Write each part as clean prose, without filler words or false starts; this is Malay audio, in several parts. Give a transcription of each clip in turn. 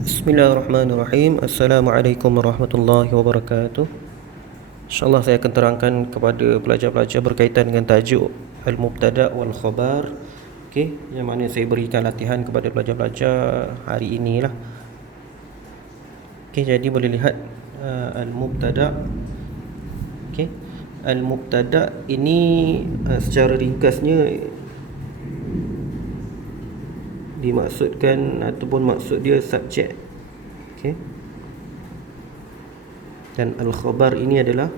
Bismillahirrahmanirrahim. Assalamualaikum warahmatullahi wabarakatuh. InsyaAllah saya akan terangkan kepada pelajar-pelajar berkaitan dengan tajuk Al-Mubtada' wal-Khabar. Okey, yang mana saya berikan latihan kepada pelajar-pelajar hari inilah. Okey, jadi boleh lihat Al-Mubtada'. Okey, Al-Mubtada' ini secara ringkasnya dimaksudkan ataupun maksud dia subjek. Okey. Dan al-khabar ini adalah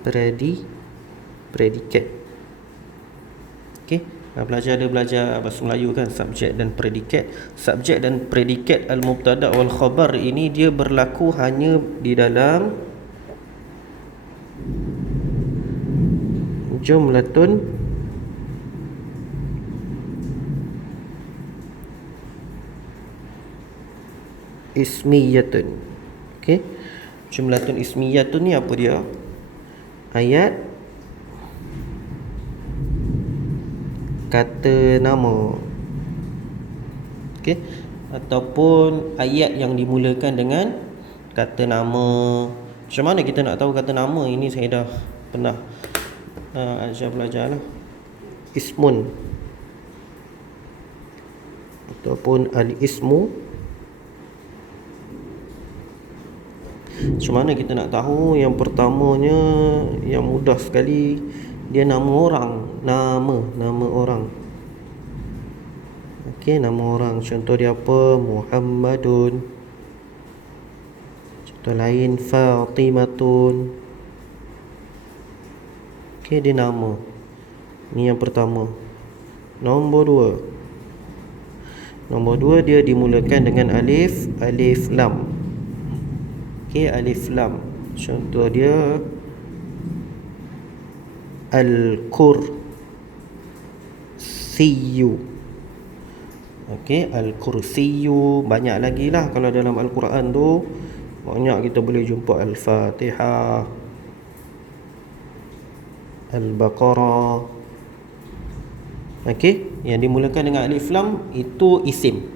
predikat. Okey. Belajar ada belajar bahasa Melayu kan, subjek dan predikat. Subjek dan predikat al-mubtada' wal khabar ini dia berlaku hanya di dalam jumlatun ismiyatun. Okey. Jumlatun ismiyatun ni apa dia? Ayat kata nama. Okey. Ataupun ayat yang dimulakan dengan kata nama. Macam mana kita nak tahu kata nama? Ini saya dah pernah ajar belajar lah. Ismun ataupun al-ismu. Macam mana kita nak tahu? Yang pertamanya, yang mudah sekali, dia nama orang. Nama orang. Okey, nama orang. Contoh dia apa? Muhammadun. Contoh lain, Fatimatun. Okey, dia nama. Ini yang pertama. Nombor dua, dia dimulakan dengan alif lam. Okey, alif lam. Contoh dia Al-Kursiyu. Okey, Al-Kursiyu. Banyak lagi lah kalau dalam Al-Quran tu. Banyak kita boleh jumpa Al-Fatihah, Al-Baqarah. Okey, yang dimulakan dengan alif lam itu isim.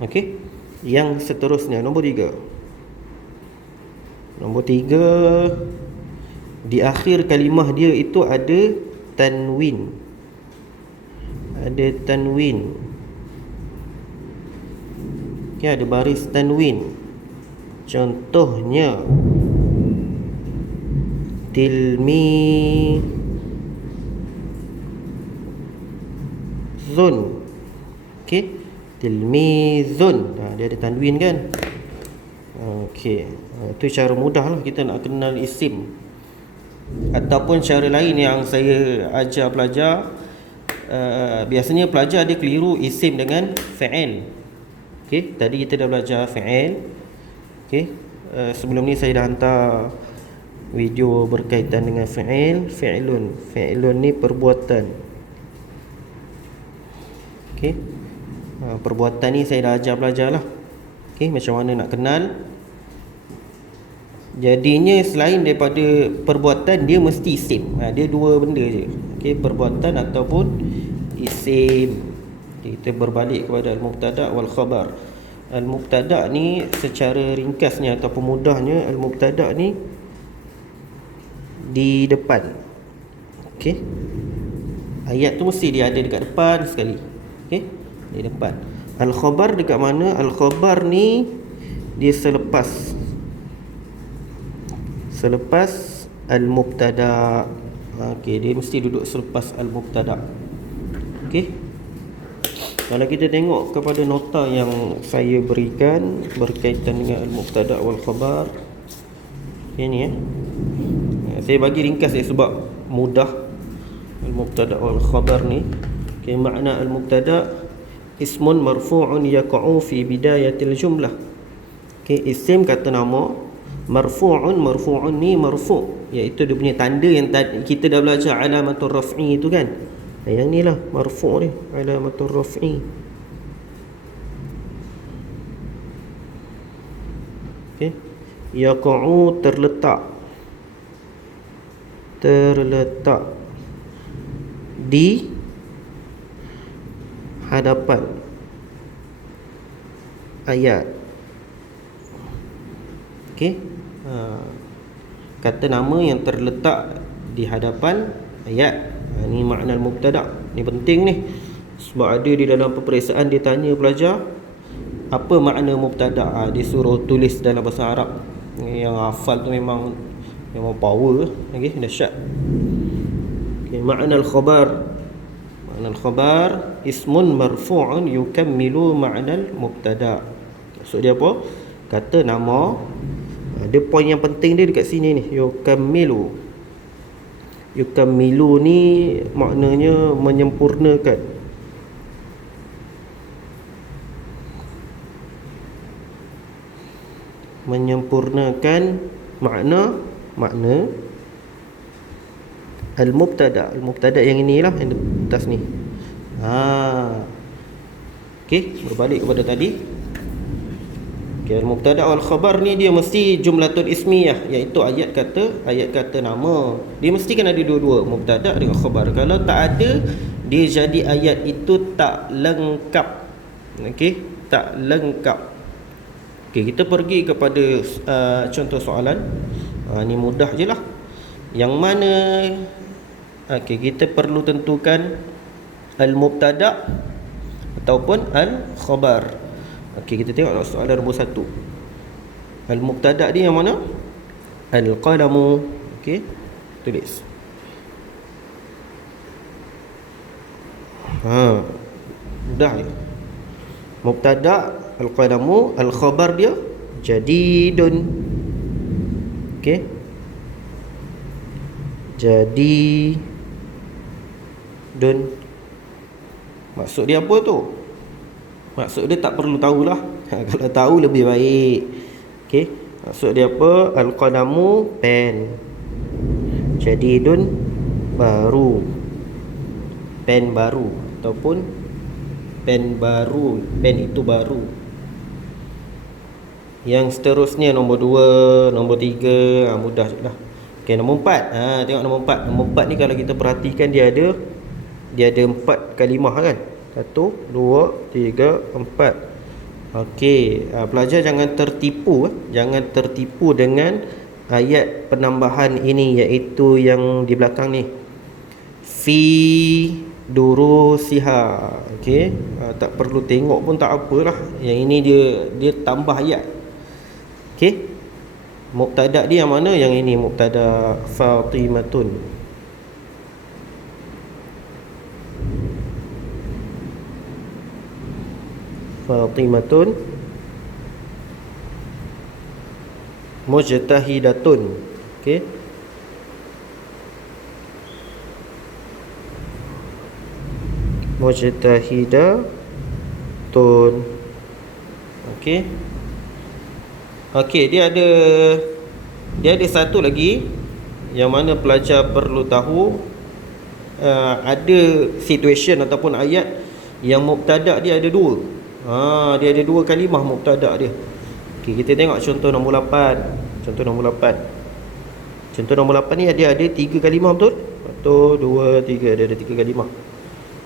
Okey. Yang seterusnya, nombor tiga, di akhir kalimah dia itu ada tanwin. Okey, ada baris tanwin. Contohnya tilmizun. Okey, tilmizun. Dia ada tanwin kan? Okey, itu cara mudah lah kita nak kenal isim. Ataupun cara lain yang saya ajar pelajar, biasanya pelajar dia keliru isim dengan fa'il. Okey, tadi kita dah belajar fa'il. Okey, sebelum ni saya dah hantar video berkaitan dengan fa'il. Fi'lun ni perbuatan. Okey, perbuatan ni saya dah ajar pelajar lah. Okey, macam mana nak kenal. Jadinya selain daripada perbuatan, dia mesti isim. Dia dua benda je. Okey, perbuatan ataupun isim. Kita berbalik kepada al-mubtada' wal khabar. Al-mubtada' ni secara ringkasnya ataupun mudahnya, al-mubtada' ni di depan. Okey, ayat tu mesti dia ada dekat depan sekali. Okey, di depan. Al-khabar dekat mana? Al-khabar ni dia selepas al-mubtada'. Okey, dia mesti duduk selepas al-mubtada'. Okey, kalau kita tengok kepada nota yang saya berikan berkaitan dengan al-mubtada' wal khabar, ini saya bagi ringkas sebab mudah. Al-mubtada' wal khabar ni, okey, makna al-mubtada' ismun marfu'un yaqa'u fi bidayatil jumlah. Okey, isim kata nama. Marfu'un ni marfu', iaitu dia punya tanda yang kita dah belajar alamatul raf'i tu kan. Yang ni lah marfu' ni, alamatul raf'i. Okey, yaqa'u terletak di hadapan. ayat. Okey. Kata nama yang terletak di hadapan ayat. Ni makna al-mubtada'. Ni penting ni. Sebab ada di dalam peperiksaan dia tanya pelajar apa makna mubtada'. Dia suruh tulis dalam bahasa Arab. Yang hafal tu memang power. Okey, dahsyat. Okey, makna al-khabar. Makna al-khabar ismun marfu'un yukammilu makna al-mubtada'. Maksud dia apa? Kata nama. Ada poin yang penting dia dekat sini ni, yukammilu. Yukammilu ni maknanya menyempurnakan. Menyempurnakan makna al-mubtada'. Al-mubtada' yang inilah yang di atas ni. Okey, berbalik kepada tadi. Al-mubtada' wal khabar ni dia mesti jumlatun ismiyah, iaitu ayat kata nama. Dia mesti kan ada dua-dua, mubtada' dengan khabar. Kalau tak ada, dia jadi ayat itu tak lengkap. Okey, tak lengkap. Okey, kita pergi kepada contoh soalan. Ni mudah je lah. Yang mana kita perlu tentukan al-mubtada' ataupun al-khabar. Okey, kita tengok soalan nombor 1. Al-mubtada' ni yang mana? Al-qalamu. Okey, tulis. Mudah ya. Mubtada' al-qalamu, al-khabar dia jadidun. Okey. Jadidun. Maksud dia apa tu? Maksud dia tak perlu tahulah. Kalau tahu lebih baik. Okey. Maksud dia apa? Al-qalamu pen. Jadidun baru. Pen baru ataupun pen baru. Pen itu baru. Yang seterusnya nombor 2, nombor 3, mudah sudah. Okey, nombor 4. Tengok nombor 4. Nombor 4 ni kalau kita perhatikan dia ada 4 kalimah kan? 1, 2, 3, 4. Okey, pelajar jangan tertipu. Jangan tertipu dengan ayat penambahan ini, iaitu yang di belakang ni. Fi durusiha. Okey, tak perlu tengok pun tak apalah. Yang ini dia tambah ayat. Okey. Mubtada' dia yang mana? Yang ini mubtada' Fatimatun. Fatimatun mujtahidatun. Okey. Mujtahidatun. Okey. Okey, dia ada satu lagi yang mana pelajar perlu tahu. Ada situation ataupun ayat yang mubtada' dia ada dua. Dia ada dua kalimah mubtada' dia. Okey, kita tengok contoh nombor 8. Contoh nombor 8 ni dia ada 3 kalimah, betul? 1, 2, 3. Dia ada 3 kalimah.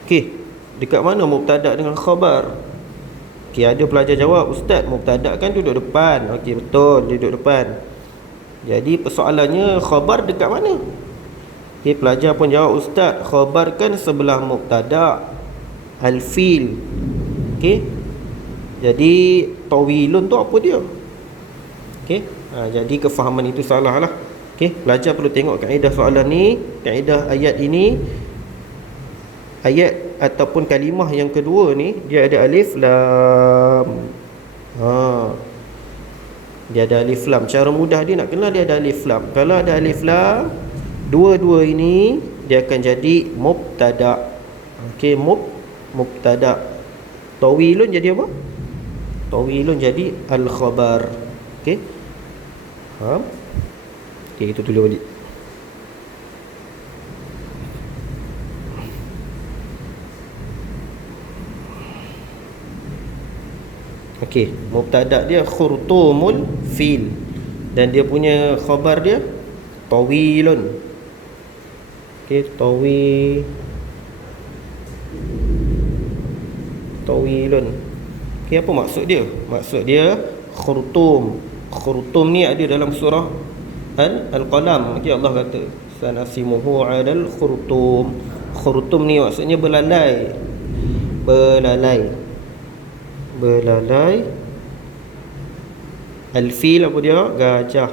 Okey, dekat mana mubtada' dengan khabar? Okey, ada pelajar jawab, ustaz, mubtada' kan duduk depan. Okey, betul, dia duduk depan. Jadi persoalannya khabar dekat mana? Okey, pelajar pun jawab, ustaz, khabar kan sebelah mubtada', al-fil. Okey. Jadi tawilun tu apa dia? Okey. Jadi kefahaman itu salah lah. Okey, pelajar perlu tengok kaedah soalan ni, kaedah ayat ini. Ayat ataupun kalimah yang kedua ni dia ada alif lam. Dia ada alif lam. Cara mudah dia nak kenal dia ada alif lam. Kalau ada alif lam, dua-dua ini dia akan jadi mubtada'. Okey, mubtada'. Tawilun jadi apa? Tawilun jadi al-khabar. Okey. Faham? Okey, kita tulis balik. Okey, mubtada' dia khurtumul fil dan dia punya khabar dia tawilun. Okey, tawilun. Okey, apa maksud dia? Maksud dia khurtum. Khurtum ni ada dalam surah Al-Qalam. Okey, Allah kata sanasimuhu 'alal khurtum. Khurtum ni maksudnya belalai. Belalai. Al-fil apa dia? Gajah.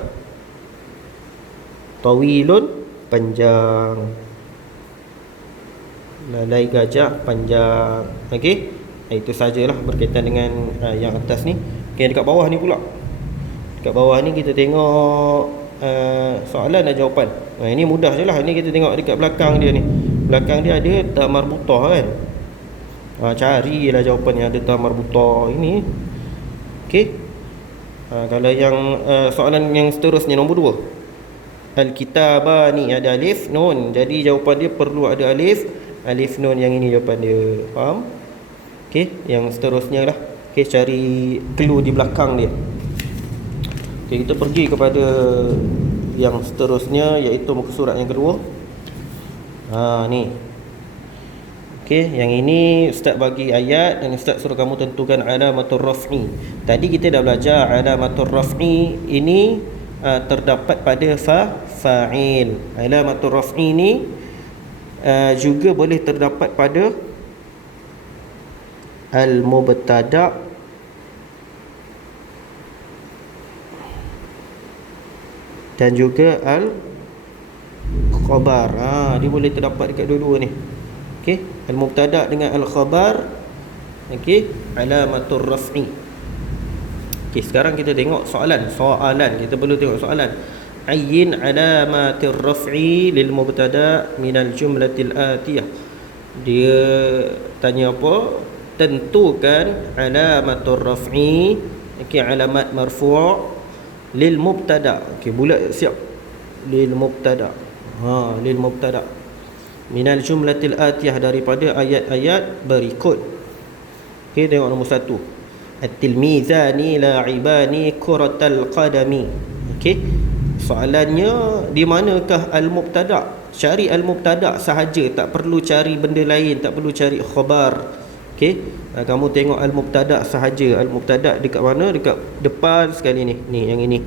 Tawilun, panjang. Lalai gajah panjang. Okey, itu sajalah berkaitan dengan yang atas ni. Okey, dekat bawah ni pula. Dekat bawah ni kita tengok soalan dan jawapan. Ini mudah je lah. Ini kita tengok dekat belakang dia ni. Belakang dia ada ta marbutah kan. Carilah jawapan yang ada ta marbutah ini. Okey. Kalau yang soalan yang seterusnya nombor 2. Al-kitabani ada alif nun. Jadi jawapan dia perlu ada alif nun, yang ini jawapan dia. Faham? Okey, yang seterusnya lah. Okey, cari clue di belakang dia. Okey, kita pergi kepada yang seterusnya, iaitu muka surat yang kedua. Ni. Okey, yang ini Ustaz bagi ayat dan Ustaz suruh kamu tentukan alamatul raf'i. Tadi kita dah belajar alamatul raf'i ini terdapat pada fa'il. Alamatul raf'i ini juga boleh terdapat pada al-mubtada' dan juga al-khabar. Dia boleh terdapat dekat dua-dua ni. Okey, al-mubtada' dengan al-khabar. Okey, alamatul raf'i. Okey, sekarang kita tengok soalan. Kita perlu tengok soalan. Ayyin alamatir raf'i lil mubtada' minal jumlatil atiyah. Dia tanya apa? Tentukan alamatur raf'i. Okey, alamat marfu' lil mubtada'. Okey, bulat siap. Lil mubtada'. Lil mubtada'. Minal jumlatil atiyah, daripada ayat-ayat berikut. Okey, tengok nombor 1. At-tilmizani la'ibani kuratal qadami. Okey, soalannya di manakah al-mubtada'? Cari al-mubtada' sahaja, tak perlu cari benda lain, tak perlu cari khabar. Okey, kamu tengok al-mubtada' sahaja. Al-mubtada' dekat mana? Dekat depan sekali ni. Ni yang ini.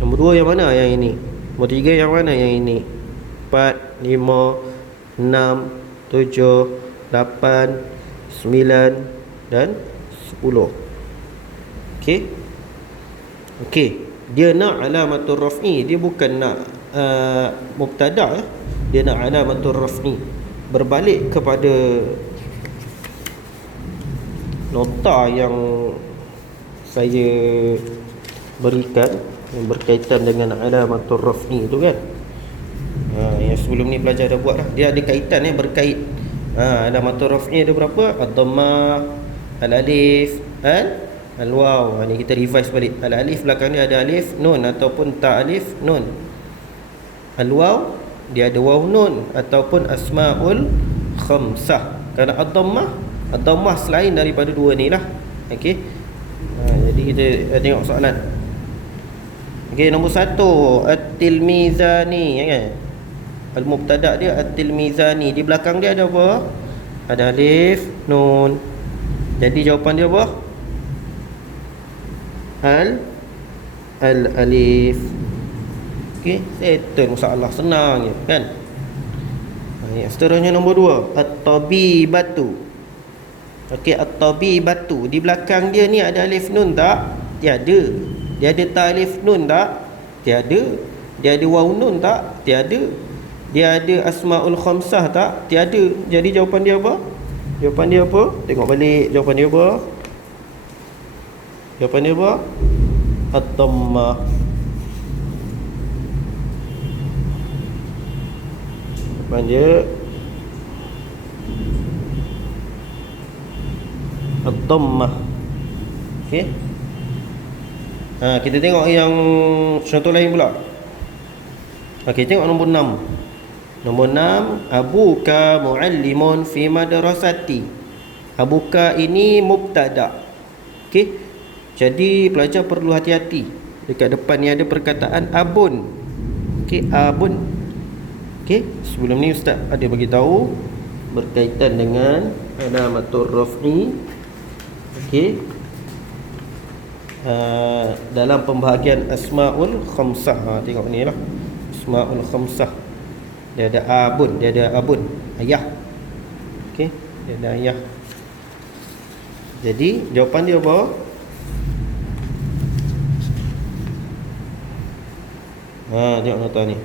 Nombor 2 yang mana? Yang ini. Nombor 3 yang mana? Yang ini. 4, 5, 6, 7, 8, 9 dan 10. Okey. Okey, dia nak alamatul raf'i, dia bukan nak mubtada'. Dia nak alamatul raf'i. Berbalik kepada nota yang saya berikan yang berkaitan dengan alamatul raf'i tu kan. Yang sebelum ni pelajar dah buat dah. Dia ada kaitan berkait. Alamatul raf'i ada berapa? Ad-dhammah, al-alif, al-waw. Ni kita revise balik. Al-alif belakang dia ada alif nun ataupun ta alif nun. Al-waw dia ada waw nun ataupun asmaul khamsah. Kalau ad-dhammah selain daripada dua ni lah. Okey. Jadi kita tengok soalan. Okey, nombor 1 at-tilmizani kan. Al-mubtada' dia at-tilmizani. Di belakang dia ada apa? Ada alif nun. Jadi jawapan dia apa? Al-alif. Okey, settle masalah, senang je kan. Yang seterusnya nombor 2 at-tabibatu. Okey, at-tabibatu. Di belakang dia ni ada alif nun tak? Tiada. Dia ada ta alif nun tak? Tiada. Dia ada waw nun tak? Tiada. Dia ada asmaul khamsah tak? Tiada. Jadi jawapan dia apa? Jawapan dia apa? Tengok balik jawapan dia apa? Jawapan dia apa? At-dhammah. Jawapan dia Ad-dhammah. Okey. Kita tengok yang contoh lain pula. Okey, tengok nombor 6. Nombor 6, abuka muallimun fi madrasati. Abuka ini mubtada'. Okey. Jadi pelajar perlu hati-hati. Dekat depan ni ada perkataan abun. Okey, abun. Okey, sebelum ni ustaz ada bagi tahu berkaitan dengan alamatul raf'i. Okey, dalam pembahagian Asmaul Khamsah. Tengok ni lah, Asmaul Khamsah. Dia ada abun, ayah. Okey, dia ada ayah. Jadi jawapan dia apa? Tengok nota ni.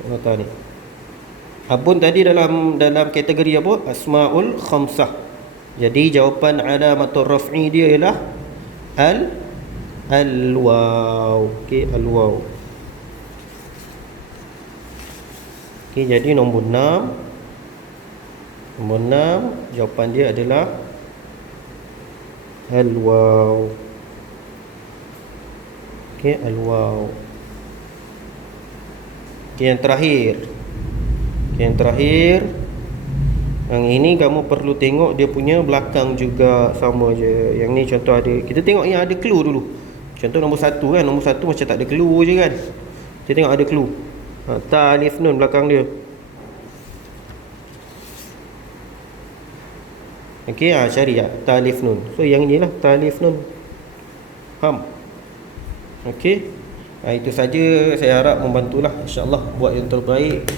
Tengok nota ni. Abun tadi dalam kategori apa? Asmaul Khamsah. Jadi jawapan alamatul raf'i dia ialah al-waw. Okey, al-waw. Okey, jadi nombor 6. Nombor 6 jawapan dia adalah al-waw. Okey, al-waw. Okey, yang terakhir. Yang terakhir, yang ini kamu perlu tengok dia punya belakang juga, sama je. Yang ni contoh ada, kita tengok yang ada clue dulu. Contoh nombor 1 kan, nombor 1 macam tak ada clue je kan. Kita tengok ada clue. Ta alif nun belakang dia. Okey, cari ya, ta alif nun. So yang inilah ta alif nun. Faham? Okey. Itu saja, saya harap membantulah, insya-Allah buat yang terbaik.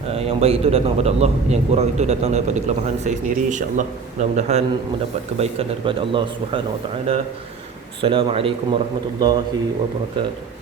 Yang baik itu datang daripada Allah, yang kurang itu datang daripada kelemahan saya sendiri, insya-Allah. Mudah-mudahan mendapat kebaikan daripada Allah Subhanahu wa taala. Assalamualaikum warahmatullahi wabarakatuh.